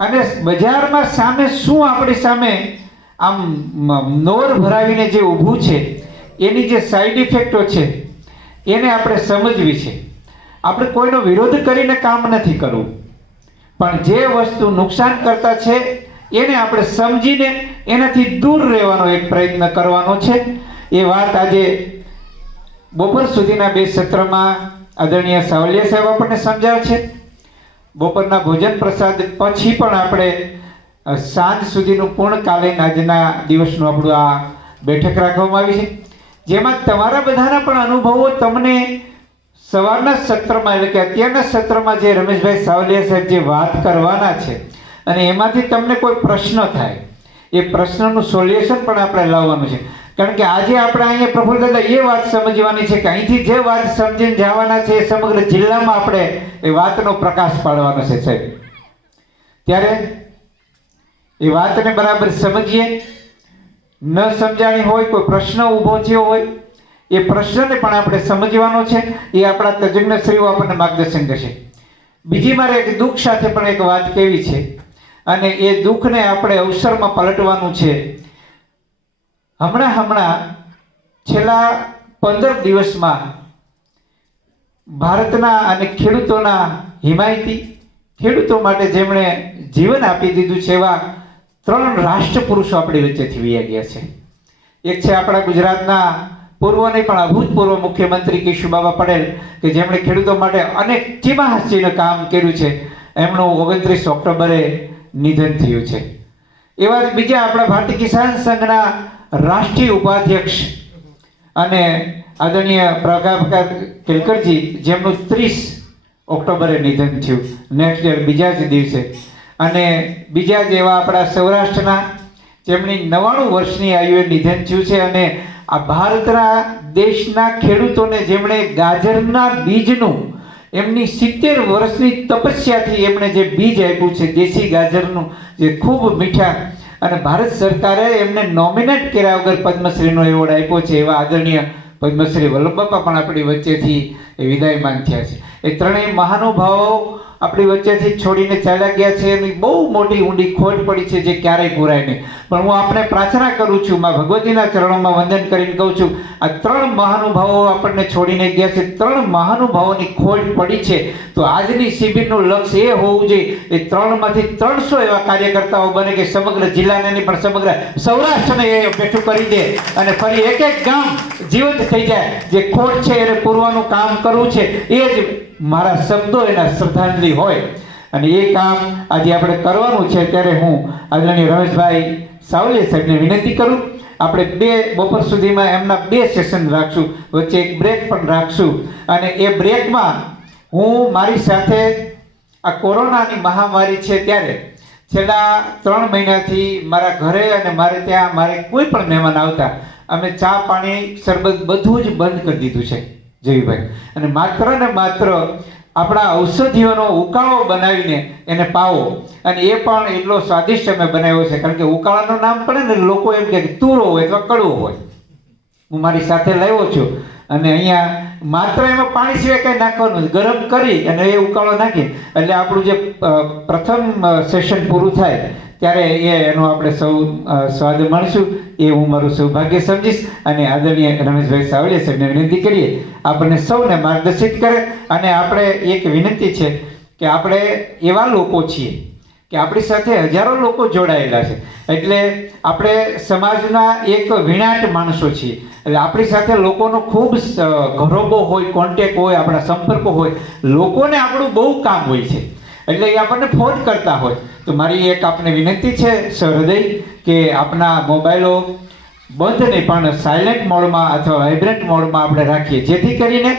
અને બજારમાં સામે શું આપણી સામે આમ નોર ભરાવીને જે ઊભું છે એની જે સાઈડ ઇફેક્ટો છે એને આપણે સમજવી છે. આપણે કોઈનો વિરોધ કરીને કામ નથી કરવું, પણ જે વસ્તુ નુકસાન કરતા છે એને આપણે સમજીને એનાથી દૂર રહેવાનો એક પ્રયત્ન કરવાનો છે. એ વાત આજે બપોર સુધીના 2 સત્રમાં આદરણીય સાવલિયા સાહેબ આપણને સમજાવે છે. બપોરના ભોજન પ્રસાદ પછી પણ આપણે સાંજ સુધીનું પૂર્ણકાલીન આજના દિવસનું આપણું આ બેઠક રાખવામાં આવી છે, જેમાં તમારા બધાના પણ અનુભવો તમને સવારના સત્રમાં એટલે કે અત્યારના સત્રમાં જે રમેશભાઈ સાવલિયા સાહેબ જે વાત કરવાના છે અને એમાંથી તમને કોઈ પ્રશ્ન થાય એ પ્રશ્નનું સોલ્યુશન પણ આપણે લાવવાનું છે. કારણ કે આજે આપણે અહીંયા પ્રફુલ્લ દાદા એ વાત સમજવાની છે કે અહીંથી જે વાત સમજીને જવાના છે એ સમગ્ર જિલ્લામાં આપણે એ વાતનો પ્રકાશ પાડવાનો છે સાહેબ. ત્યારે એ વાતને બરાબર સમજીએ. ન સમજાણી હોય, કોઈ પ્રશ્ન ઊભો થયો હોય એ પ્રશ્નને પણ આપણે સમજવાનો છે. એ આપણા તજજ્ઞશ્રીઓ આપણને માર્ગદર્શન કરશે. બીજી મારે એક દુઃખ સાથે પણ એક વાત કહેવી છે અને એ દુઃખને આપણે અવસરમાં પલટવાનું છે. હમણાં છેલ્લા 15 દિવસમાં ભારતના અને ખેડૂતોના હિમાયતી, ખેડૂતો માટે જેમણે જીવન આપી દીધું છે એવા 3 રાષ્ટ્રપુરુષો આપણી વચ્ચેથી વયા ગયા છે. એક છે આપણા ગુજરાતના પૂર્વ નહીં પણ અભૂતપૂર્વ મુખ્યમંત્રી કેશુબાબા પટેલ કે જેમણે ખેડૂતો માટે અનેક ચીમાહસીનું કામ કર્યું છે. એમનું 29 ઓક્ટોબરે નિધન થયું છે. એવા જ બીજા આપણા ભારતીય કિસાન સંઘના રાષ્ટ્રીય ઉપાધ્યક્ષ અને આદરણીય પ્રભાકર કેલકરજી જેમનું 30 ઓક્ટોબરે નિધન થયું, નેક્સ્ટ ડે બીજા જ દિવસે. અને બીજા જ એવા આપણા સૌરાષ્ટ્રના જેમની 99 વર્ષની આયુએ નિધન થયું છે. અને આ ભારતના દેશના ખેડૂતોને જેમણે ગાજરના બીજનું એમની 70 વર્ષની તપસ્યાથી એમણે જે બીજ આપ્યું છે દેશી ગાજરનું, જે ખૂબ મીઠા, અને ભારત સરકારે એમને નોમિનેટ કર્યા વગર પદ્મશ્રીનો એવોર્ડ આપ્યો છે. એવા આદરણીય પદ્મશ્રી વલ્લભબાપા પણ આપણી વચ્ચેથી વિદાયમાન થયા છે. એ ત્રણેય મહાનુભાવો આપણી વચ્ચેથી છોડીને ચાલ્યા ગયા છે. એની બહુ મોટી ઊંડી ખોટ પડી છે જે ક્યારેય પૂરાય નહીં. પણ હું આપને પ્રાર્થના કરું છું, માં ભગવતીના ચરણોમાં વંદન કરીને કહું છું, આ 3 મહાનુભાવો આપણને છોડીને ગયા છે. 3 મહાનુભાવોની ખોટ પડી છે. તો આજની શિબિરનું લક્ષ્ય એ હોવું જોઈએ એ 3માંથી 300 એવા કાર્યકર્તાઓ બને કે સમગ્ર જિલ્લાને નહીં પણ સમગ્ર સૌરાષ્ટ્રને એ બેઠું કરી દે અને ફરી એક ગામ જીવંત થઈ જાય. જે ખોટ છે એને પૂરવાનું કામ કરવું છે. એ જ મારા શબ્દો એના શ્રદ્ધાંજલિ હોય અને એ કામ આજે આપણે કરવાનું છે. ત્યારે હું આદરણીય રમેશભાઈ સાવલિયા સાહેબને વિનંતી કરું, આપણે બપોર સુધીમાં એમના 2 સેશન રાખશું, વચ્ચે એક બ્રેક પણ રાખશું. અને એ બ્રેકમાં હું મારી સાથે આ કોરોનાની મહામારી છે ત્યારે છેલ્લા 3 મહિનાથી મારા ઘરે અને મારે ત્યાં મારે કોઈ પણ મહેમાન આવતા અમે ચા પાણી શરબત બધું જ બંધ કરી દીધું છે જયભાઈ. અને માત્ર ને માત્ર આપણા ઔષધિઓનો ઉકાળો બનાવીને એને પાવો, અને એ પણ એટલો સ્વાદિષ્ટ અમે બનાવ્યો છે. કારણ કે ઉકાળાનું નામ પડે ને લોકો એમ કે તુરો હોય અથવા કડવો હોય. હું મારી સાથે લાવ્યો છું અને અહીંયા માત્ર એમાં પાણી સિવાય કંઈ નાખવાનું, ગરમ કરી અને એ ઉકાળો નાખી એટલે આપણું જે પ્રથમ સેશન પૂરું થાય ત્યારે એનો આપણે સૌ સ્વાદ મળશું. એ હું મારું સૌભાગ્ય સમજીશ. અને આદરણીય રમેશભાઈ સાવલિયા સાહેબને વિનંતી કરીએ આપણને સૌને માર્ગદર્શિત કરે. અને આપણે એક વિનંતી છે કે આપણે એવા લોકો છીએ કે આપણી સાથે હજારો લોકો જોડાયેલા છે. એટલે આપણે સમાજના એક વિણાટ માણસો છીએ. એટલે આપણી સાથે લોકોનો ખૂબ ઘરોબો હોય, કોન્ટેક્ટ હોય, આપણા સંપર્કો હોય. લોકોને આપણું બહુ કામ હોય છે એટલે એ આપણને ફોન કરતા હોય. તો મારી એક આપને વિનંતી છે સહૃદય કે આપના મોબાઈલો બંધ નહીં પણ સાયલેન્ટ મોડમાં અથવા વાઇબ્રન્ટ મોડમાં આપણે રાખીએ, જેથી કરીને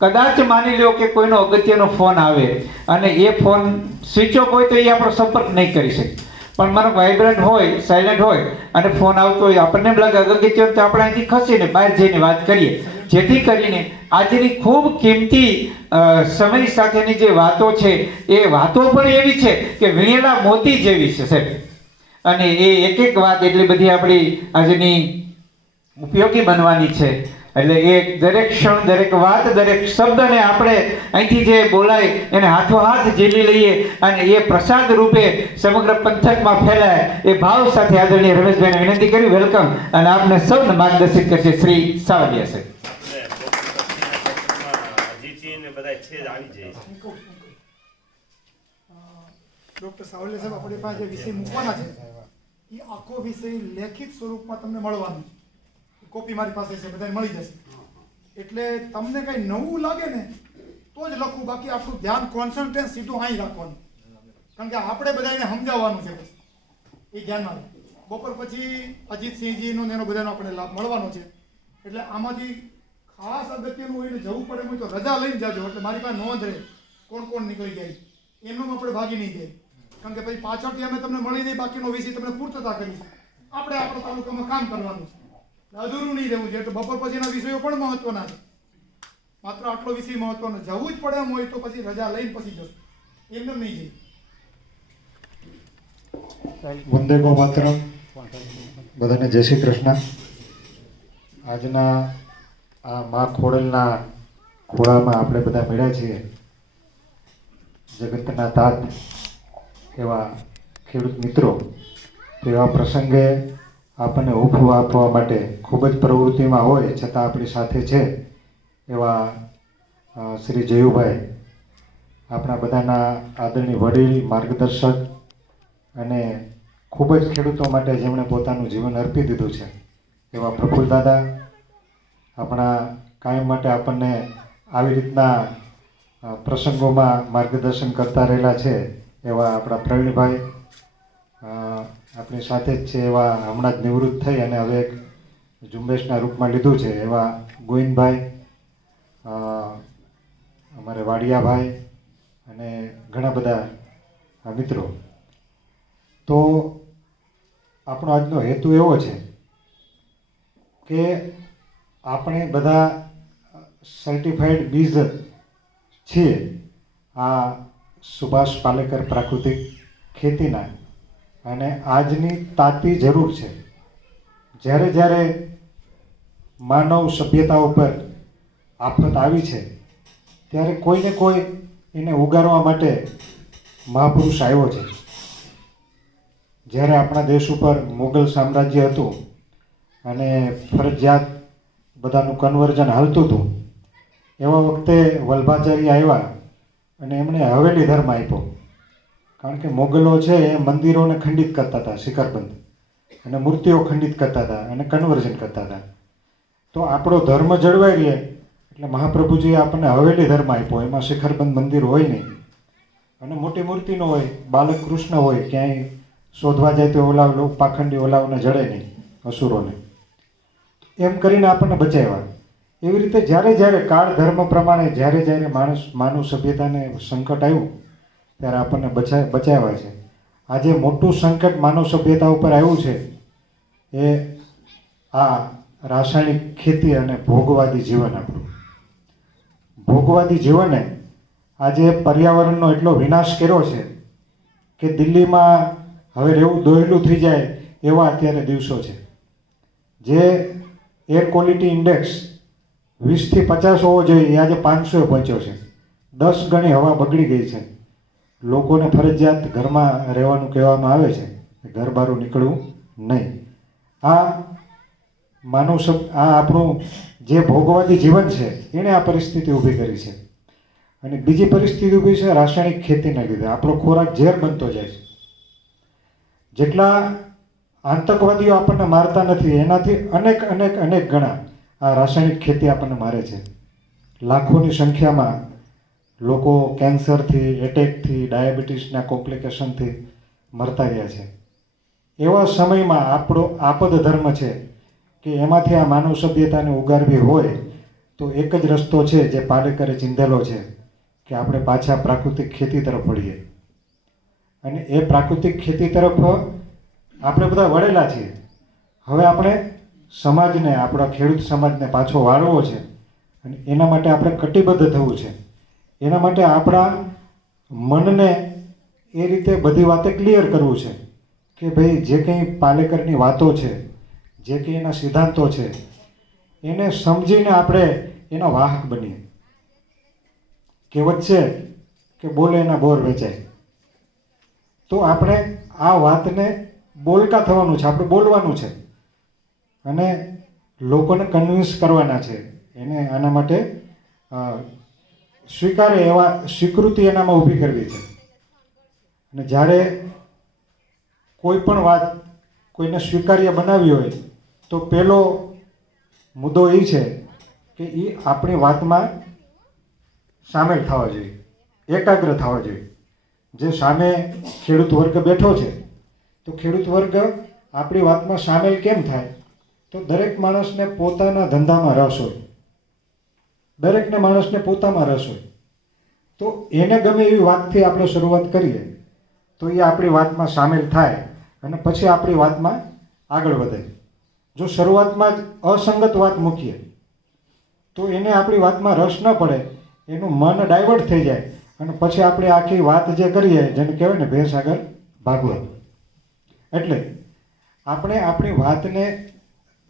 કદાચ માની લો કે કોઈનો અગત્યનો ફોન આવે અને એ ફોન સ્વિચ ઓફ હોય તો એ આપણો સંપર્ક નહીં કરી શકે. પણ મારો વાઇબ્રન્ટ હોય, સાયલેન્ટ હોય અને ફોન આવતો હોય, આપણને એમ લાગે અગત્ય તો આપણે અહીંથી ખસીને બહાર જઈને વાત કરીએ, જેથી કરીને આજની ખૂબ કિંમતી સમય સાથેની જે વાતો છે એ વાતો પણ એવી છે કે વીણેલા મોતી જેવી છે સાહેબ. અને એ એક એક વાત એટલી બધી આપણી આજની ઉપયોગી બનવાની છે એટલે એ દરેક ક્ષણ, દરેક વાત, દરેક શબ્દને આપણે અહીંથી જે બોલાય એને હાથોહાથ ઝીલી લઈએ અને એ પ્રસાદ રૂપે સમગ્ર પંથકમાં ફેલાય એ ભાવ સાથે આદરણીય રમેશભાઈને વિનંતી કરી વેલકમ અને આપને સૌને માર્ગદર્શિત કરશે શ્રી સાવલિયા સાહેબ. ડૉક્ટર સાવલિયા સાહેબ આપણી પાસે જે વિષય મૂકવાના છે એ આખો વિષય લેખિત સ્વરૂપમાં તમને મળવાનું છે. કોપી મારી પાસે છે, બધાને મળી જશે. એટલે તમને કંઈ નવું લાગે ને તો જ લખવું, બાકી આપણું ધ્યાન કોન્સન્ટ્રેટ સીધું અહીં રાખવાનું, કારણ કે આપણે બધાને સમજાવવાનું છે. એ ધ્યાનમાં રહે. બપોર પછી અજીતસિંહજીનો એનો બધાનો આપણે લાભ મળવાનો છે. એટલે આમાંથી ખાસ અગત્યનું હોય ને જવું પડે હોય તો રજા લઈને જાજો, એટલે મારી પાસે નોંધ રહે કોણ કોણ નીકળી જાય, એમનું આપણે ભાગી નહીં જાય. કારણ કે પછી પાછળથી અમે તમને મળી નહીં, બાકીનો વિષય તમને પૂર્તતા કરીશું. આપણે આપણા તાલુકામાં કામ કરવાનું છે, અધૂરું નહીં રહેવું છે. એટલે બપોર પછીના વિષયો પણ મહત્વના છે. માત્ર આટલો વિષય મહત્વનો, જવું જ પડે એમ હોય તો પછી રજા લઈને પછી જશું, એમને નહીં જઈએ. વંદે ગો માતરમ. બધાને જય શ્રી કૃષ્ણ. આજના આ મા ખોડલના ખોળામાં આપણે બધા મળ્યા છીએ. જગતના તાત એવા ખેડૂત મિત્રો તેવા પ્રસંગે આપણને ઊભું આપવા માટે ખૂબ જ પ્રવૃત્તિમાં હોય છતાં આપણી સાથે છે એવા શ્રી જયુભાઈ, આપણા બધાના આદરણીય વડીલ, માર્ગદર્શક અને ખૂબ જ ખેડૂતો માટે જેમણે પોતાનું જીવન અર્પી દીધું છે એવા પ્રફુલ્લ દાદા, આપણા કાયમ માટે આપણને આવી રીતના પ્રસંગોમાં માર્ગદર્શન કરતા રહેલા છે એવા આપણા પ્રવીણભાઈ, આપણી સાથે જ છે એવા હમણાં જ નિવૃત્ત થઈ અને હવે એક ઝુંબેશના રૂપમાં લીધું છે એવા ગોવિંદભાઈ, અમારે વાડિયાભાઈ અને ઘણા બધા મિત્રો. તો આપણો આજનો હેતુ એવો છે કે આપણે બધા સર્ટિફાઈડ બીજ છીએ આ સુભાષ પાલેકર પ્રાકૃતિક ખેતીના, અને આજની તાતી જરૂર છે. જ્યારે જ્યારે માનવ સભ્યતા ઉપર આફત આવી છે ત્યારે કોઈને કોઈ એને ઉગારવા માટે મહાપુરુષ આવ્યો છે. જ્યારે આપણા દેશ ઉપર મુગલ સામ્રાજ્ય હતું અને ફરજિયાત બધાનું કન્વર્ઝન હાલતું હતું, એવા વખતે વલ્ભાચાર્ય આવ્યા અને એમણે હવેલી ધર્મ આપ્યો. કારણ કે મોગલો છે એ મંદિરોને ખંડિત કરતા હતા, શિખરબંધ, અને મૂર્તિઓ ખંડિત કરતા હતા અને કન્વર્ઝન કરતા હતા. તો આપણો ધર્મ જળવાઈ રહે એટલે મહાપ્રભુજીએ આપણને હવેલી ધર્મ આપ્યો. એમાં શિખરબંધ મંદિર હોય નહીં અને મોટી મૂર્તિ ન હોય, બાલક કૃષ્ણ હોય, ક્યાંય શોધવા જાય તો ઓલા પાખંડી ઓલાઓને જડે નહીં, અસુરોને. એમ કરીને આપણને બચાવ્યા. એવી રીતે જ્યારે જ્યારે કાળ ધર્મ પ્રમાણે જ્યારે જ્યારે માનવ સભ્યતાને સંકટ આવ્યું ત્યારે આપણને બચાવ્યા છે. આજે મોટું સંકટ માનવ સભ્યતા ઉપર આવ્યું છે એ આ રાસાયણિક ખેતી અને ભોગવાદી જીવન. આપણું ભોગવાદી જીવને આજે પર્યાવરણનો એટલો વિનાશ કર્યો છે કે દિલ્હીમાં હવે રહેવું દોહલું થઈ જાય એવા અત્યારે દિવસો છે. જે એર ક્વોલિટી ઇન્ડેક્સ 20થી 50 હોવો જોઈએ એ આજે 500 પહોંચ્યો છે. 10 ગણી હવા બગડી ગઈ છે. લોકોને ફરજિયાત ઘરમાં રહેવાનું કહેવામાં આવે છે, ઘર બહાર નીકળવું નહીં. આ આપણું જે ભોગવાદી જીવન છે એણે આ પરિસ્થિતિ ઊભી કરી છે. અને બીજી પરિસ્થિતિ ઊભી છે રાસાયણિક ખેતીના લીધે. આપણો ખોરાક ઝેર બનતો જાય છે. જેટલા આતંકવાદીઓ આપણને મારતા નથી એનાથી અનેક ગણા આ રાસાયણિક ખેતી આપણને મારે છે. લાખોની સંખ્યામાં લોકો કેન્સરથી, એટેકથી, ડાયાબિટીસના કોમ્પ્લિકેશનથી મરતા રહ્યા છે. એવા સમયમાં આપણો આપદ ધર્મ છે કે એમાંથી આ માનવ સભ્યતાને ઉગારવી હોય તો એક જ રસ્તો છે જે પાલેકરે ચિંધેલો છે કે આપણે પાછા પ્રાકૃતિક ખેતી તરફ વળીએ. અને એ પ્રાકૃતિક ખેતી તરફ આપણે બધા વળેલા છીએ. હવે આપણે સમાજને, આપણા ખેડૂત સમાજને પાછો વાળવો છે અને એના માટે આપણે કટિબદ્ધ થવું છે. એના માટે આપણા મનને એ રીતે બધી વાતે ક્લિયર કરવું છે કે ભાઈ જે કંઈ પાલેકરની વાતો છે, જે કંઈ એના સિદ્ધાંતો છે એને સમજીને આપણે એના વાહક બનીએ. કહેવત છે કે બોલે એના બોર વેચાય. તો આપણે આ વાતને બોલકા થવાનું છે, આપણે બોલવાનું છે અને લોકોને કન્વિન્સ કરવાના છે. એને આના માટે સ્વીકારે એવા સ્વીકૃતિ એનામાં ઊભી કરવી છે. અને જ્યારે કોઈ પણ વાત કોઈને સ્વીકાર્ય બનાવી હોય તો પહેલો મુદ્દો એ છે કે એ આપણી વાતમાં સામેલ થવા જોઈએ, એકાગ્ર થવા જોઈએ. જે સામે ખેડૂત વર્ગ બેઠો છે તો ખેડૂત વર્ગ આપણી વાતમાં સામેલ કેમ થાય? તો દરેક માણસને પોતાના ધંધામાં રસ હોય, દરેકને માણસને પોતામાં રસ હોય. તો એને ગમે એવી વાતથી આપણે શરૂઆત કરીએ તો એ આપણી વાતમાં સામેલ થાય અને પછી આપણી વાતમાં આગળ વધે. જો શરૂઆતમાં જ અસંગત વાત મૂકીએ તો એને આપણી વાતમાં રસ ન પડે, એનું મન ડાયવર્ટ થઈ જાય અને પછી આપણે આખી વાત જે કરીએ જેને કહેવાય ને ભેંસ આગળ ભાગવત. એટલે આપણે આપણી વાતને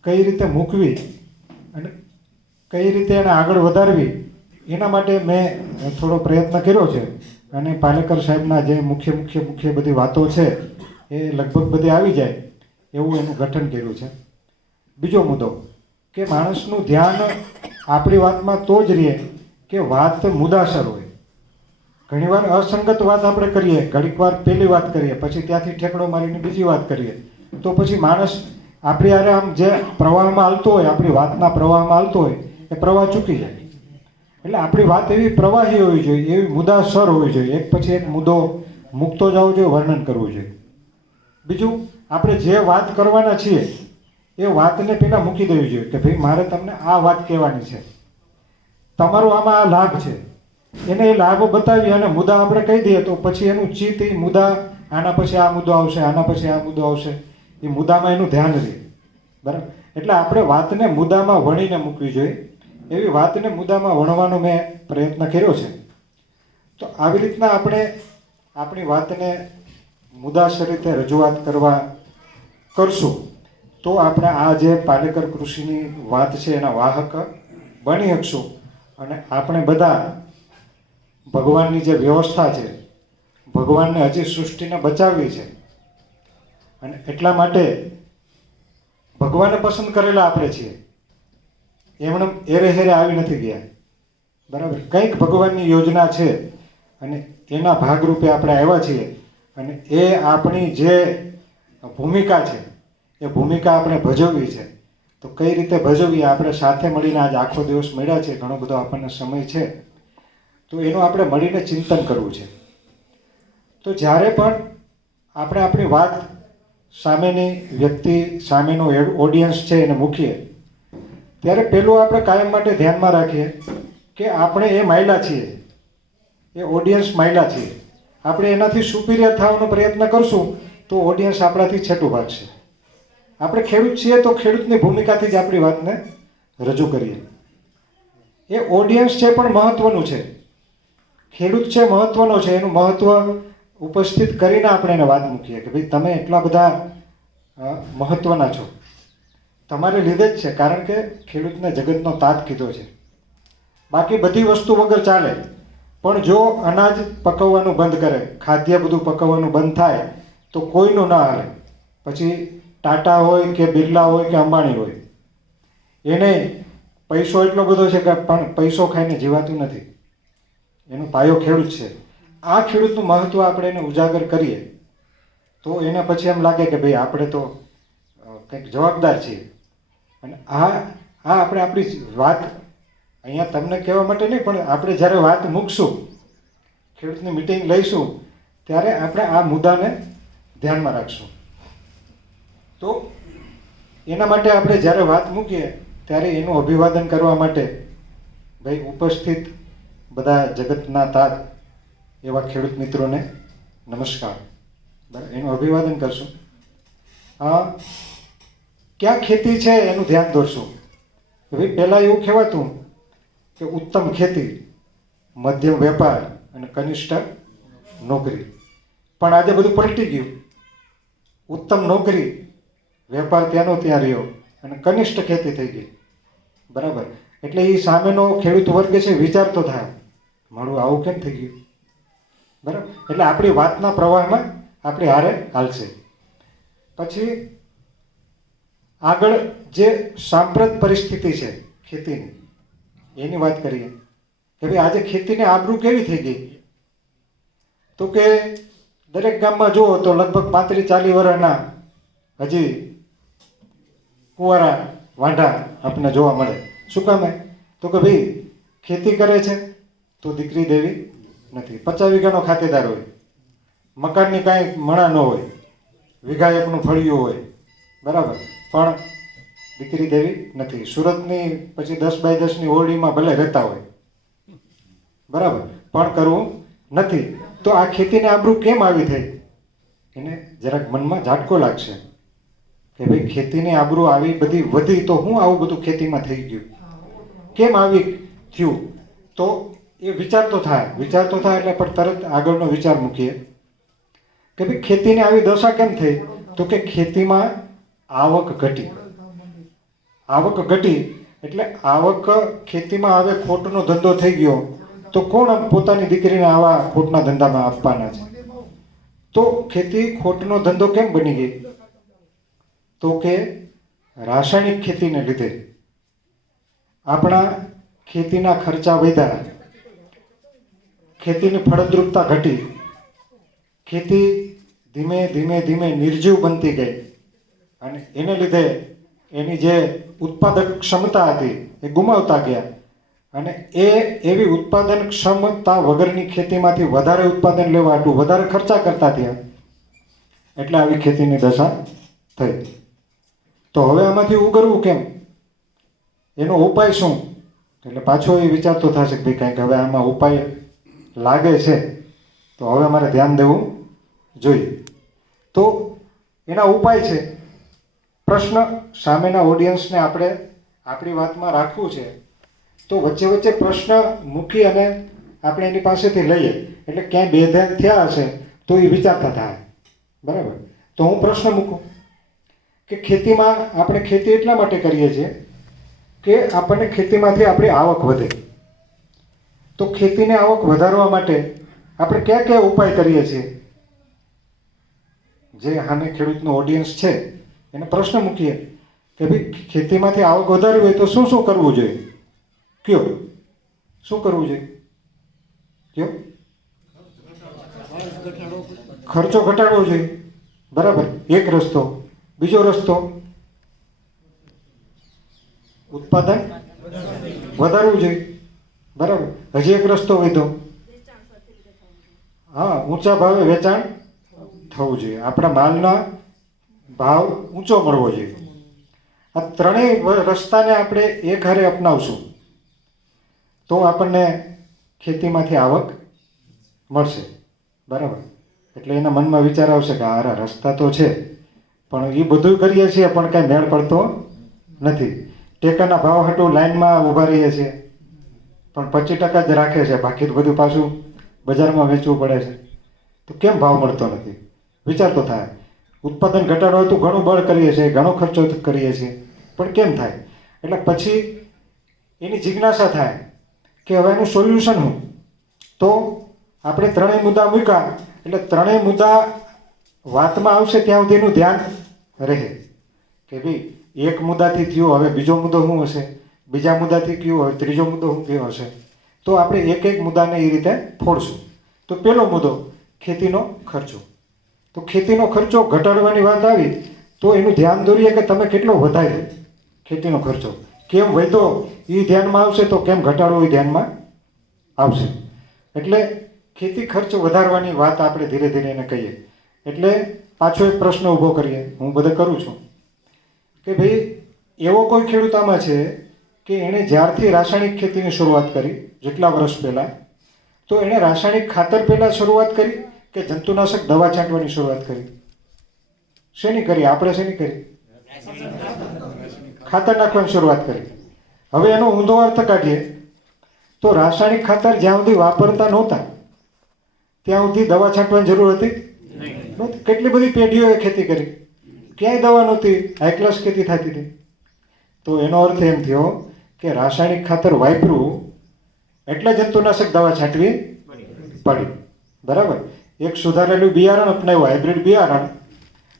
કઈ રીતે મૂકવી અને કઈ રીતે એને આગળ વધારવી એના માટે મેં થોડો પ્રયત્ન કર્યો છે. અને પાલેકર સાહેબના જે મુખ્ય બધી વાતો છે એ લગભગ બધી આવી જાય એવું એનું ગઠન કર્યું છે. બીજો મુદ્દો કે માણસનું ધ્યાન આપણી વાતમાં તો જ રહે કે વાત મુદ્દાસર હોય. ઘણીવાર અસંગત વાત આપણે કરીએ, ઘણીક વાર પહેલી વાત કરીએ, પછી ત્યાંથી ઠેકડો મારીને બીજી વાત કરીએ, તો પછી માણસ આપણી હારે આમ જે પ્રવાહમાં હાલતો હોય, આપણી વાતના પ્રવાહમાં હાલતો હોય એ પ્રવાહ ચૂકી જાય. એટલે આપણી વાત એવી પ્રવાહી હોવી જોઈએ, એવી મુદ્દાસર હોવી જોઈએ. એક પછી એક મુદ્દો મૂકતો જવો જોઈએ, વર્ણન કરવું જોઈએ. બીજું, આપણે જે વાત કરવાના છીએ એ વાતને પહેલાં મૂકી દેવી જોઈએ કે ભાઈ મારે તમને આ વાત કહેવાની છે, તમારો આમાં આ લાભ છે. એને એ લાભ બતાવી અને મુદ્દા આપણે કહી દઈએ તો પછી એનું ચિત્ત એ મુદ્દા, આના પછી આ મુદ્દો આવશે, આના પછી આ મુદ્દો આવશે, એ મુદ્દામાં એનું ધ્યાન રહે. બરાબર? એટલે આપણે વાતને મુદ્દામાં વણીને મૂકવી જોઈએ. એવી વાતને મુદ્દામાં વણવાનો મેં પ્રયત્ન કર્યો છે. તો આવી રીતના આપણે આપણી વાતને મુદ્દાસર રીતે રજૂઆત કરશું તો આપણે આ જે પાલેકર કૃષિની વાત છે એના વાહક બની શકશું. અને આપણે બધા ભગવાનની જે વ્યવસ્થા છે, ભગવાનને હજી સૃષ્ટિને બચાવવી છે અને એટલા માટે ભગવાને પસંદ કરેલા આપણે છીએ. એમણે એરે હેરે આવી નથી ગયા. બરાબર? કંઈક ભગવાનની યોજના છે અને એના ભાગરૂપે આપણે આવ્યા છીએ. અને એ આપણી જે ભૂમિકા છે એ ભૂમિકા આપણે ભજવવી છે. તો કઈ રીતે ભજવવી, આપણે સાથે મળીને આજ આખો દિવસ મળ્યા છે, ઘણો બધો આપણને સમય છે, તો એનું આપણે મળીને ચિંતન કરવું છે. તો જ્યારે પણ આપણે આપણી વાત સામેની વ્યક્તિ, સામેનો ઓડિયન્સ છે એને મૂકીએ ત્યારે પહેલું આપણે કાયમ માટે ધ્યાનમાં રાખીએ કે આપણે એ માયલા છીએ, એ ઓડિયન્સ માયલા છીએ. આપણે એનાથી સુપિરિયર થવાનો પ્રયત્ન કરશું તો ઓડિયન્સ આપણાથી છેટું ભાગશે. આપણે ખેડૂત છીએ તો ખેડૂતની ભૂમિકાથી જ આપણી વાતને રજૂ કરીએ. એ ઓડિયન્સ છે પણ મહત્વનું છે, ખેડૂત છે મહત્વનો છે, એનું મહત્વ ઉપસ્થિત કરીને આપણે એને વાત મૂકીએ કે ભાઈ તમે એટલા બધા મહત્વના છો, તમારે લીધે જ છે, કારણ કે ખેડૂતને જગતનો તાત કીધો છે. બાકી બધી વસ્તુ વગર ચાલે, પણ જો અનાજ પકવવાનું બંધ કરે, ખાદ્ય બધું પકવવાનું બંધ થાય તો કોઈનું ના હાલે. પછી ટાટા હોય કે બિરલા હોય કે અંબાણી હોય, એને પૈસો એટલો બધો છે કે પણ પૈસો ખાઈને જીવાતું નથી. એનો પાયો ખેડૂત છે. આ ખેડૂતનું મહત્વ આપણે એને ઉજાગર કરીએ તો એને પછી એમ લાગે કે ભાઈ આપણે તો કંઈક જવાબદાર છીએ. અને આ આપણે આપણી વાત અહીંયા તમને કહેવા માટે નહીં, પણ આપણે જ્યારે વાત મૂકશું, ખેડૂતની મિટિંગ લઈશું, ત્યારે આપણે આ મુદ્દાને ધ્યાનમાં રાખશું. તો એના માટે આપણે જ્યારે વાત મૂકીએ ત્યારે એનું અભિવાદન કરવા માટે ભાઈ ઉપસ્થિત બધા જગતના તાત એવા ખેડૂત મિત્રોને નમસ્કાર. બરાબર? એનું અભિવાદન કરશું. ક્યાં ખેતી છે એનું ધ્યાન દોરશું. ભાઈ પહેલાં એવું કહેવાતું કે ઉત્તમ ખેતી, મધ્યમ વેપાર અને કનિષ્ઠ નોકરી. પણ આજે બધું પલટી ગયું. ઉત્તમ નોકરી, વેપાર ત્યાંનો ત્યાં રહ્યો અને કનિષ્ઠ ખેતી થઈ ગઈ. બરાબર. એટલે એ સામેનો ખેડૂત વર્ગ છે વિચારતો થાય, મારું આવું કેમ થઈ ગયું, બરાબર. એટલે આપણી વાતના પ્રવાહમાં આપણી હારે હાલશે. પછી આગળ જે સાંપ્રત પરિસ્થિતિ છે ખેતીની, એની વાત કરીએ કે ભાઈ આજે ખેતીને આબરૂ કેવી થઈ ગઈ. તો કે દરેક ગામમાં જુઓ તો લગભગ 35-40 વર્ષના હજી કુંવારા વાંઢા આપણને જોવા મળે. શું કામે? તો કે ભાઈ ખેતી કરે છે તો દીકરી દેવી નથી. 50 વીઘાનો ખાતેદાર હોય, મકાનની કાંઈ મણા ન હોય, વીઘા એકનું ફળિયું હોય, બરાબર, પણ દીકરી દેવી નથી. સુરતની પછી 10x10ની ઓરડીમાં ભલે રહેતા હોય, બરાબર, પણ કરવું નથી. તો આ ખેતીને આબરૂ કેમ આવી થઈ? એને જરાક મનમાં ઝાટકો લાગશે કે ભાઈ ખેતીની આબરૂ આવી બધી વધી તો હું આવું બધું ખેતીમાં થઈ ગયું, કેમ આવી થયું? તો એ વિચારતો થાય એટલે પણ તરત આગળનો વિચાર મૂકીએ કે ભાઈ ખેતીની આવી દશા કેમ થઈ? તો કે ખેતીમાં આવક ઘટી. આવક ઘટી એટલે આવક ખેતીમાં આવે, ખોટનો ધંધો થઈ ગયો તો કોણ પોતાની દીકરીને આવા ખોટના ધંધામાં આપવાના છે? તો ખેતી ખોટનો ધંધો કેમ બની ગઈ? તો કે રાસાયણિક ખેતીને લીધે આપણા ખેતીના ખર્ચા વધ્યા, ખેતીની ફળદ્રુપતા ઘટી, ખેતી ધીમે ધીમે નિર્જીવ બનતી ગઈ અને એને લીધે એની જે ઉત્પાદક ક્ષમતા હતી એ ગુમાવતા ગયા અને એ એવી ઉત્પાદન ક્ષમતા વગરની ખેતીમાંથી વધારે ઉત્પાદન લેવા હતું વધારે ખર્ચા કરતા થયા, એટલે આવી ખેતીની દશા થઈ. તો હવે આમાંથી ઉગરવું કેમ? એનો ઉપાય શું? એટલે પાછો એ વિચારતો થશે કે ભાઈ કંઈક હવે આમાં ઉપાય લાગે છે તો હવે મારે ધ્યાન દેવું જોઈએ. તો એના ઉપાય છે. પ્રશ્ન સામેના ઓડિયન્સને આપણે આપણી વાતમાં રાખવું છે તો વચ્ચે વચ્ચે પ્રશ્ન મૂકી અને આપણે એની પાસેથી લઈએ એટલે ક્યાંય બેધ્યાન થયા હશે તો એ વિચારતા થાય, બરાબર. તો હું પ્રશ્ન મૂકું કે ખેતીમાં આપણે ખેતી એટલા માટે કરીએ છીએ કે આપણને ખેતીમાંથી આપણી આવક વધે. તો ખેતીની આવક વધારવા માટે આપણે કયા કયા ઉપાય કરીએ છીએ? જે સામે ખેડૂતનો ઓડિયન્સ છે એને પ્રશ્ન મૂકીએ કે ભાઈ ખેતીમાંથી આવક વધારવી હોય તો શું શું કરવું જોઈએ? કયો શું કરવું જોઈએ? કયો? ખર્ચો ઘટાડવો જોઈએ, બરાબર, એક રસ્તો. બીજો રસ્તો ઉત્પાદન વધારવું જોઈએ, બરાબર. હજી એક રસ્તો વધ્યો, હા, ઊંચા ભાવે વેચાણ થવું જોઈએ, આપણા માલના ભાવ ઊંચો મળવો જોઈએ. આ ત્રણેય રસ્તાને આપણે એક હારે અપનાવશું તો આપણને ખેતીમાંથી આવક મળશે, બરાબર. એટલે એના મનમાં વિચાર આવશે કે આ રસ્તા તો છે પણ એ બધું કરીએ છીએ પણ કાંઈ મેળ પડતો નથી. ટેકાના ભાવ હાટું લાઈનમાં ઊભા રહીએ છીએ પણ 25% જ રાખે છે, બાકી તો બધું પાછું બજારમાં વેચવું પડે છે. તો કેમ ભાવ મળતો નથી? વિચાર તો થાય. ઉત્પાદન ઘટાડવા તો ઘણું બળ કરીએ છીએ, ઘણો ખર્ચો કરીએ છીએ, પણ કેમ થાય? એટલે પછી એની જિજ્ઞાસા થાય કે હવે એનું સોલ્યુશન શું? તો આપણે ત્રણેય મુદ્દા મૂક્યા એટલે ત્રણેય મુદ્દા વાતમાં આવશે ત્યાં સુધી એનું ધ્યાન રહે કે ભાઈ એક મુદ્દાથી થયું, હવે બીજો મુદ્દો શું હશે, બીજા મુદ્દાથી કયો, હવે ત્રીજો મુદ્દો શું કયો હશે. તો આપણે એક એક મુદ્દાને એ રીતે ફોડશું. તો પહેલો મુદ્દો ખેતીનો ખર્ચો. તો ખેતીનો ખર્ચો ઘટાડવાની વાત આવી તો એનું ધ્યાન દોરીએ કે તમે કેટલો વધાર્યો ખેતીનો ખર્ચો, કેમ વધ્યો એ ધ્યાનમાં આવશે, તો કેમ ઘટાડવો એ ધ્યાનમાં આવશે. એટલે ખેતી ખર્ચ વધારવાની વાત આપણે ધીરે ધીરે એને કહીએ. એટલે પાછો એક પ્રશ્ન ઊભો કરીએ, હું બધે કરું છું કે ભાઈ એવો કોઈ ખેડૂત આમાં છે કે એણે જ્યારથી રાસાયણિક ખેતીની શરૂઆત કરી જેટલા વર્ષ પહેલાં, તો એણે રાસાયણિક ખાતર પહેલાં શરૂઆત કરી કે જંતુનાશક દવા છાંટવાની શરૂઆત કરી? શેની કરી? આપણે શેની કરી? ખાતર નાખવાની શરૂઆત કરી. હવે એનો ઊંધો અર્થ કાઢીએ તો રાસાયણિક ખાતર જ્યાં સુધી વાપરતા નહોતા ત્યાં સુધી દવા છાંટવાની જરૂર હતી નહોતી. કેટલી બધી પેઢીઓએ ખેતી કરી, ક્યાંય દવા નહોતી, હાઈ ક્લાસ ખેતી થતી હતી. તો એનો અર્થ એમ થયો કે રાસાયણિક ખાતર વાપર્યું એટલે જંતુનાશક દવા છાંટવી પડી. બરાબર? એક સુધારેલું બિયારણ અપનાવ્યું, હાઇબ્રિડ બિયારણ,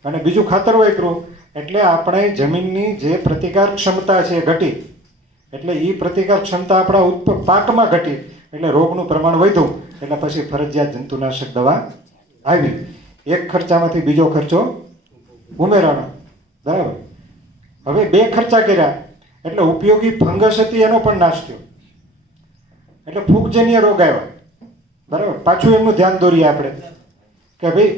અને બીજું ખાતર વાપર્યું એટલે આપણે જમીનની જે પ્રતિકાર ક્ષમતા છે એ ઘટી. એટલે એ પ્રતિકાર ક્ષમતા આપણા પાકમાં ઘટી એટલે રોગનું પ્રમાણ વધ્યું. એટલે પછી ફરજિયાત જંતુનાશક દવા આવી. એક ખર્ચામાંથી બીજો ખર્ચો ઉમેરાનો. બરાબર? હવે બે ખર્ચા કર્યા એટલે ઉપયોગી ફંગસ હતી એનો પણ નાશ થયો, એટલે ફૂગજન્ય રોગ આવ્યા. બરાબર? પાછું એમનું ધ્યાન દોરીએ આપણે કે ભાઈ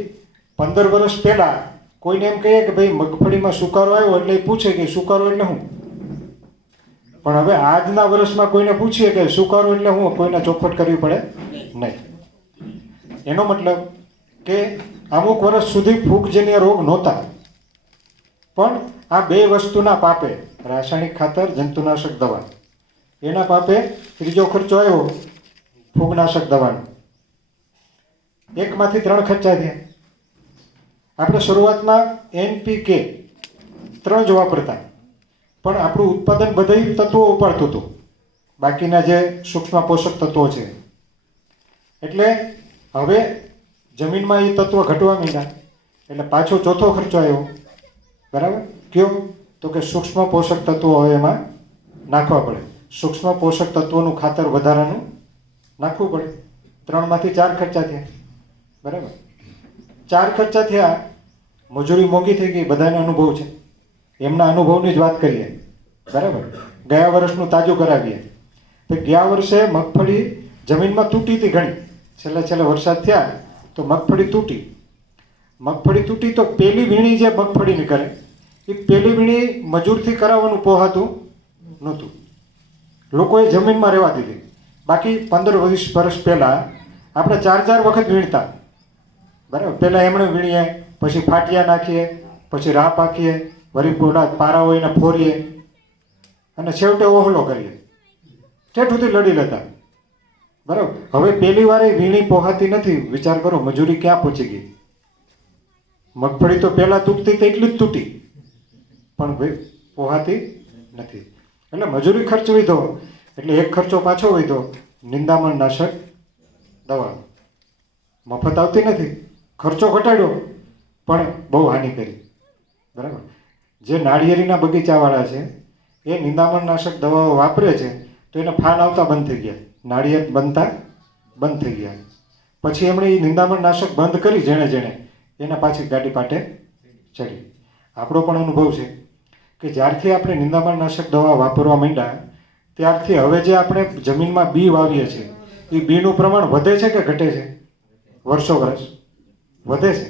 15 વર્ષ પહેલા કોઈને એમ કહીએ કે ભાઈ મગફળીમાં સુકારો આવ્યો એટલે એ પૂછે કે સુકારો એટલે શું. પણ હવે આજના વર્ષમાં કોઈને પૂછીએ કે સુકારો એટલે શું, કોઈને ચોખવટ કરવી પડે નહીં. એનો મતલબ કે અમુક વર્ષ સુધી ફૂગજન્ય રોગ નહોતા, પણ આ બે વસ્તુના પાપે, રાસાયણિક ખાતર, જંતુનાશક દવા, એના પાપે ત્રીજો ખર્ચો આવ્યો ફૂગનાશક દવાનો. એકમાંથી 3 ખર્ચા થયા. આપણે શરૂઆતમાં NPK 3 જ વાપરતા, પણ આપણું ઉત્પાદન બધાય તત્વો ઉપાડતું હતું, બાકીના જે સૂક્ષ્મ પોષક તત્વો છે. એટલે હવે જમીનમાં એ તત્વો ઘટવા માંડ્યા એટલે પાછો ચોથો ખર્ચો આવ્યો. બરાબર? કયો? તો કે સૂક્ષ્મ પોષક તત્વો હવે એમાં નાખવા પડે. સૂક્ષ્મ પોષક તત્વોનું ખાતર વધારાનું નાખવું પડે. 3માંથી 4 ખર્ચા થયા. બરાબર? 4 ખર્ચા થયા, મજૂરી મોંઘી થઈ ગઈ, બધાને અનુભવ છે. એમના અનુભવની જ વાત કરીએ. બરાબર? ગયા વર્ષનું તાજું કરાવીએ તો ગયા વર્ષે મગફળી જમીનમાં તૂટી હતી ઘણી. છેલ્લે વરસાદ થયા તો મગફળી તૂટી તો પેલી વીણી જે મગફળી નીકળે એ પેલી વીણી મજૂરથી કરાવવાનું પોહાતું નહોતું, લોકોએ જમીનમાં રહેવા દીધી. બાકી 15-20 વર્ષ પહેલાં આપણે 4 વખત વીણતા. બરાબર? પહેલાં એમણે વીણીએ, પછી ફાટિયા નાખીએ, પછી રાહ પાકીએ, વળી પોલા પારા હોય એને ફોરીએ અને છેવટે ઓહલો કરીએ. ઠેઠ સુધી લડી લેતા. બરાબર? હવે પહેલી વારે વીણી પોહાતી નથી. વિચાર કરો, મજૂરી ક્યાં પહોંચી ગઈ. મગફળી તો પહેલાં તૂટતી તો એટલી જ તૂટી, પણ ભાઈ પોહાતી નથી. એટલે મજૂરી ખર્ચ વધ્યો, એટલે એક ખર્ચો પાછો વધ્યો, નિંદામણ નાશક દવા. મફત આવતી નથી, ખર્ચો ઘટાડ્યો પણ બહુ હાનિ કરી. બરાબર? જે નાળિયેરીના બગીચાવાળા છે એ નિંદામણ નાશક દવાઓ વાપરે છે તો એને ફાલ આવતા બંધ થઈ ગયા, નાળિયેર બનતા બંધ થઈ ગયા. પછી એમણે એ નિંદામણ નાશક બંધ કરી, જેણે એના પાછી ગાડી પાટે ચડી. આપણો પણ અનુભવ છે કે જ્યારથી આપણે નિંદામણ નાશક દવા વાપરવા માંડ્યા ત્યારથી હવે જે આપણે જમીનમાં બી વાવીએ છીએ એ બીનું પ્રમાણ વધે છે કે ઘટે છે? વર્ષો વર્ષ વધે છે,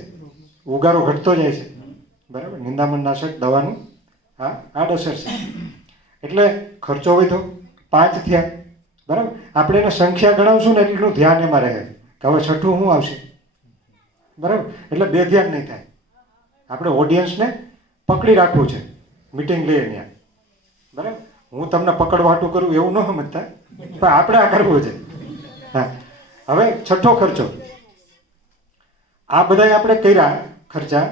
ઉગારો ઘટતો જાય છે. બરાબર? નિંદામણ નાશક દવાનું આ આડઅસર છે. એટલે ખર્ચો વધ્યો, 5 થયા. બરાબર? આપણે એને સંખ્યા ગણાવશું ને એટલું ધ્યાન એમાં રહે કે હવે છઠ્ઠું શું આવશે. બરાબર? એટલે બે ધ્યાન નહીં થાય. આપણે ઓડિયન્સને પકડી રાખવું છે, મિટિંગ લઈએ ત્યાં. બરાબર? હું તમને પકડવાટું કરું એવું ન સમજતા, પણ આપણે આ કરવું છે. હા, હવે છઠ્ઠો ખર્ચો. આ બધા આપણે કર્યા ખર્ચા.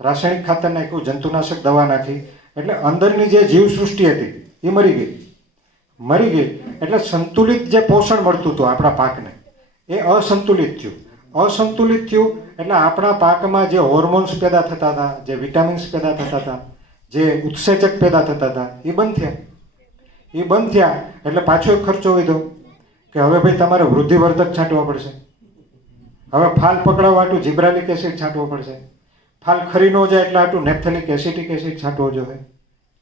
રાસાયણિક ખાતર નાખ્યું, જંતુનાશક દવા નાખી, એટલે અંદરની જે જીવસૃષ્ટિ હતી એ મરી ગઈ. એટલે સંતુલિત જે પોષણ મળતું હતું આપણા પાકને એ અસંતુલિત થયું. એટલે આપણા પાકમાં જે હોર્મોન્સ પેદા થતા હતા, જે વિટામિન્સ પેદા થતા હતા, જે ઉત્સેચક પેદા થતા હતા એ બંધ થયા. એટલે પાછો એક ખર્ચો વધ્યો કે હવે ભાઈ તમારે વૃદ્ધિવર્ધક છાંટવા પડશે. હવે ફાલ પકડાવવા હાટું જિબ્રાલિક એસિડ છાંટવો પડશે. ફાલ ખરી ન જાય એટલે હાટું નેપ્થેલિક એસિટિક એસિડ છાંટવો જોઈએ.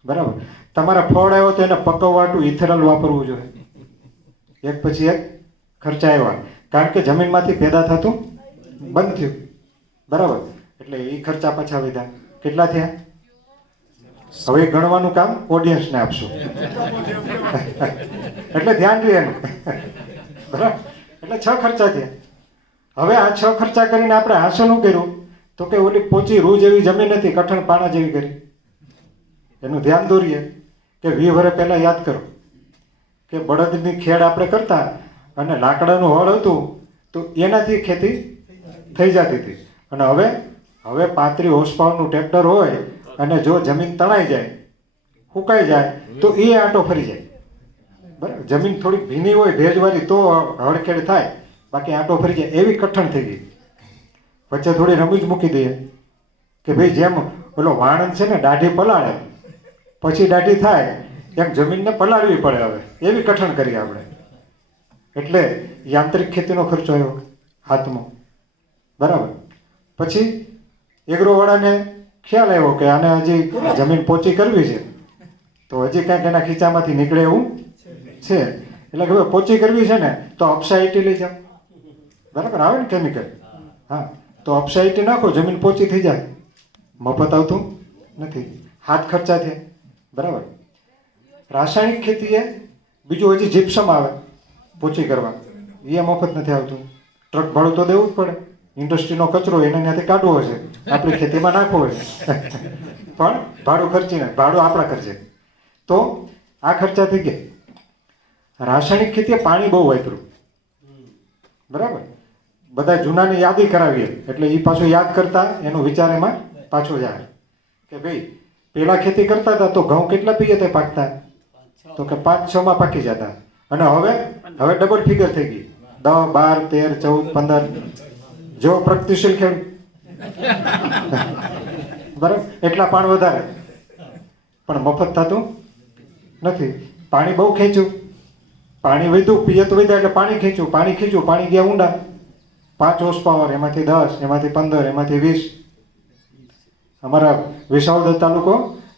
બરાબર? તમારા ફળ આવ્યો તો એને પકવવા હાટું ઇથેનોલ વાપરવું જોઈએ. એક પછી એક ખર્ચા આવ્યા, કારણ કે જમીનમાંથી પેદા થતું બંધ થયું. બરાબર? એટલે એ ખર્ચા પાછા વધ્યા. કેટલા થયા? હવે ગણવાનું કામ ઓડિયન્સને આપશું. એટલે ધ્યાન રહે એનું. બરાબર? એટલે 6 ખર્ચા થયા. હવે આ 6 ખર્ચા કરીને આપણે હાંસલ કર્યું તો કે ઓલી પોચી રૂ જેવી જમીન હતી, કઠણ પાણા જેવી કરી. એનું ધ્યાન દોરીએ કે 20 વર્ષ પહેલાં યાદ કરો કે બળદની ખેડ આપણે કરતા અને લાકડાનું હળ હતું તો એનાથી ખેતી થઈ જતી હતી. અને હવે 35 હોર્સ પાવરનું ટ્રેક્ટર હોય અને જો જમીન તણાઈ જાય, સુકાઈ જાય તો એ આંટો ફરી જાય. બરાબર, જમીન થોડીક ભીની હોય ભેજવાળી તો હળખેડ થાય, બાકી આંટો ફરી જાય. એવી કઠણ થઈ ગઈ. વચ્ચે થોડી રમૂજ મૂકી દઈએ કે ભાઈ જેમ પેલો વાણંદ છે ને દાઢી પલાળે પછી દાઢી થાય, એમ જમીનને પલાળવી પડે. હવે એવી કઠણ કરી આપણે. એટલે યાંત્રિક ખેતીનો ખર્ચો આવ્યો હાથમાં. બરાબર. પછી એગ્રોવાળાને ખ્યાલ આવ્યો કે આને હજી જમીન પોચી કરવી છે, તો હજી કાંઈક એના ખીચામાંથી નીકળે એવું છે. એટલે કે પોચી કરવી છે ને તો અપસાઇટી લઈ જાઓ. બરાબર, આવે ને કેમિકલ. હા, તો અપસાઇટી નાખો, જમીન પોચી થઈ જાય. મફત આવતું નથી, હાથ ખર્ચા થયા. બરાબર. રાસાયણિક ખેતીએ બીજું હજી જીપ્સમ આવે પોચી કરવા, એ મફત નથી આવતું. ટ્રક ભાડું તો દેવું જ પડે. ઇન્ડસ્ટ્રીનો કચરો એને ત્યાંથી કાઢવો હશે, આપણી ખેતીમાં નાખવો હશે, પણ ભાડું ખર્ચીને, ભાડું આપણા ખર્ચે. તો આ ખર્ચા થઈ ગયા. રાસાયણિક ખેતીએ પાણી બહુ વાપર્યું. બરાબર. બધા જૂનાની યાદી કરાવીએ એટલે એ પાછું યાદ કરતા એનો વિચાર એમાં પાછો જાય કે ભાઈ પેલા ખેતી કરતા હતા તો ઘઉં કેટલા પીએ તે પાકતા, તો કે 5-6 માં પાકી જતા. અને હવે ડબલ ફિગર થઈ ગઈ, 10, 12, 13, 14, 15. જો પ્રગતિશીલ ખેડૂત બરાબર, એટલા પાણ વધારે, પણ મફત થતું નથી. પાણી બહુ ખેંચ્યું, પાણી વધ્યું, પિયત વધ્યા એટલે પાણી ખેંચ્યું, પાણી ગયા ઊંડા. 5 હોર્સ પાવર, એમાંથી 10, એમાંથી 15, એમાંથી 20. અમારા વિસાવદર તાલુકો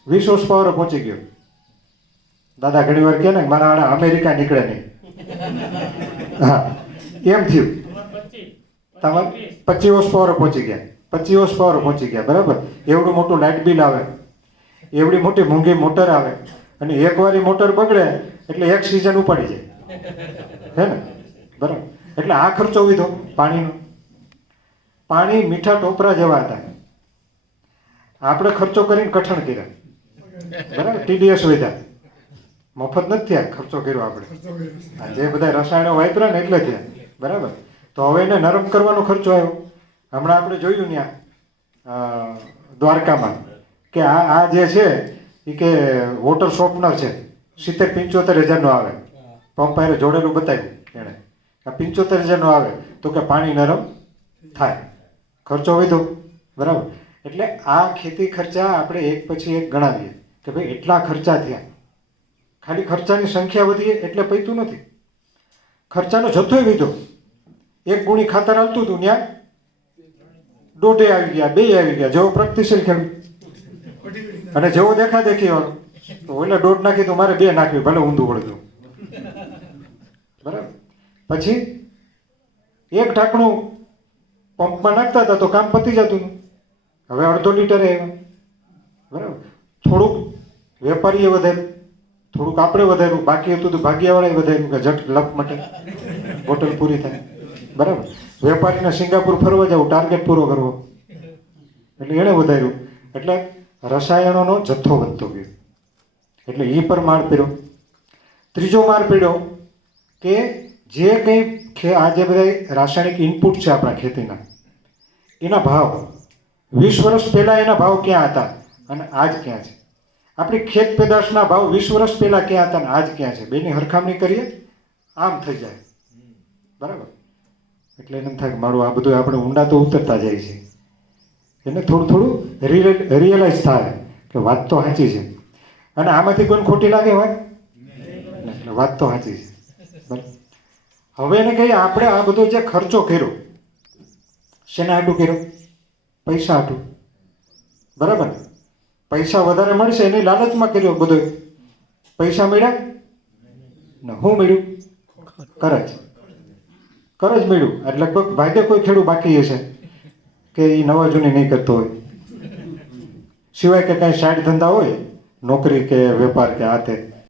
20 હોર્સ પાવર પહોંચી ગયો. દાદા ઘણી વાર કહે ને મારા આડા અમેરિકા નીકળે નહીં. હા, એમ થયું. તમારે 25 હોર્સ પાવર પહોંચી ગયા, 25 હોર્સ પાવર પહોંચી ગયા. બરાબર. એવડું મોટું લાઇટ બિલ આવે, એવડી મોટી મોંઘી મોટર આવે, અને એકવાર મોટર બગડે એટલે એક સિઝન ઉપાડી જાય, હે ને? બરાબર. એટલે આ ખર્ચો વિધો પાણીનો. પાણી મીઠા ટોપરા જેવા હતા. આપણે ખર્ચો કરીને કઠણ કર્યા. બરાબર. TDS વધ્યા, મફત નથી થયા. ખર્ચો કર્યો આપણે. જે બધા રસાયણો વાપર્યા ને એટલે થયા. બરાબર. તો હવે એને નરમ કરવાનો ખર્ચો આવ્યો. હમણાં આપણે જોયું ત્યાં દ્વારકામાં કે આ જે છે એ કે વોટર શોર્પનર છે, 70-75 હજારનો આવે. પંપ હારે જોડેલું બતાવ્યું એણે, 75 હજારનો આવે તો કે પાણી નરમ થાય. ખર્ચો વધ્યો. બરાબર. એટલે આ ખેતી ખર્ચા આપણે એક પછી એક ગણાવીએ કે ભાઈ એટલા ખર્ચા થયા. ખાલી ખર્ચાની સંખ્યા વધી એટલે પૈતું નથી, ખર્ચાનો જથ્થો વધ્યો. 1 ગુણી ખાતર આવતું હતું ત્યાં 1.5 આવી ગયા, 2 આવી ગયા. જેવો પ્રગતિશીલ ખેડૂત અને જેવો દેખાદેખી વાળો તો એટલે 1.5 નાખી તો મારે 2 નાખવી, ભલે ઊંધું વળતું. બરાબર. પછી એક ઢાંકણું પંપમાં નાખતા હતા તો કામ પતી જતું હતું. હવે 1/2 લીટર આવ્યા. બરાબર. થોડુંક વેપારીએ વધાર્યું, થોડુંક આપણે વધાર્યું, બાકી હતું તો ભાગ્યવાળાએ વધાર્યું કે જટ લપ મટે, બોટલ પૂરી થાય. બરાબર. વેપારીને સિંગાપુર ફરવા જવું, ટાર્ગેટ પૂરો કરવો, એટલે એણે વધાર્યું. એટલે રસાયણોનો જથ્થો વધતો ગયો. એટલે એ પર માર પીડ્યો. ત્રીજો માર પીડ્યો કે જે કંઈ આ જે બધા રાસાયણિક ઇનપુટ છે આપણા ખેતીના, એના ભાવ 20 વર્ષ પહેલાં એના ભાવ ક્યાં હતા અને આજ ક્યાં છે? આપણી ખેત પેદાશના ભાવ 20 વર્ષ પહેલાં ક્યાં હતા અને આજ ક્યાં છે? બેની હરખામણી કરીએ આમ થઈ જાય. બરાબર. એટલે એમ થાય કે મારું આ બધું આપણે ઊંડા તો ઉતરતા જાય છે. એને થોડું થોડું રિયલાઇઝ થાય કે વાત તો સાચી છે. અને આમાંથી કોઈને ખોટી લાગે વાત? એટલે વાત તો સાચી છે. બરાબર. હવે એને કહીએ આપણે આ બધો જે ખર્ચો કર્યો, શેના હાટું કર્યો? પૈસા હાટું. બરાબર. પૈસા વધારે મળશે એની લાલચમાં કર્યો બધો. પૈસા મળ્યા ને શું મળ્યું? કરજ મળ્યું. એટલે લગભગ ભાગ્ય કોઈ ખેડૂત બાકી હશે કે એ નવા જૂની નહીં કરતો હોય, સિવાય કે કાંઈ સાઈડ ધંધા હોય, નોકરી કે વેપાર કે આ તે,